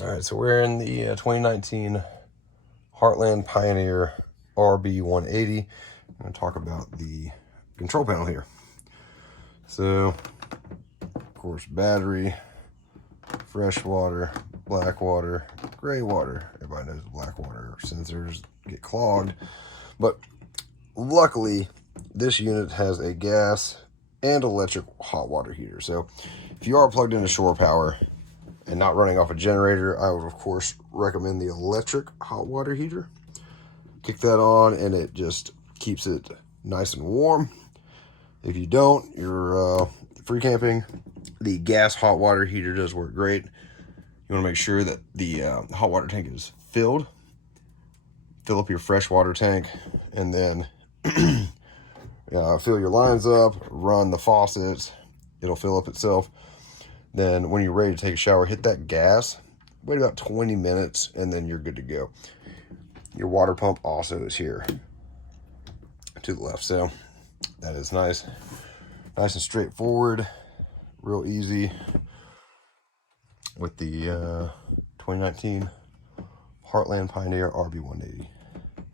All right, so we're in the 2019 Heartland Pioneer RB180. I'm going to talk about the control panel here. So, of course, battery, fresh water, black water, gray water. Everybody knows the black water sensors get clogged. But luckily, this unit has a gas and electric hot water heater. So if you are plugged into shore power and not running off a generator, I would of course recommend the electric hot water heater. Kick that on and it just keeps it nice and warm. If you don't, you're free camping. The gas hot water heater does work great. You want to make sure that the hot water tank is filled. Fill up your fresh water tank and then fill your lines up, run the faucet, it'll fill up itself. Then when you're ready to take a shower, hit that gas, wait about 20 minutes, and then you're good to go. Your water pump also is here to the left, so that is nice and straightforward, real easy with the 2019 Heartland Pioneer RB180.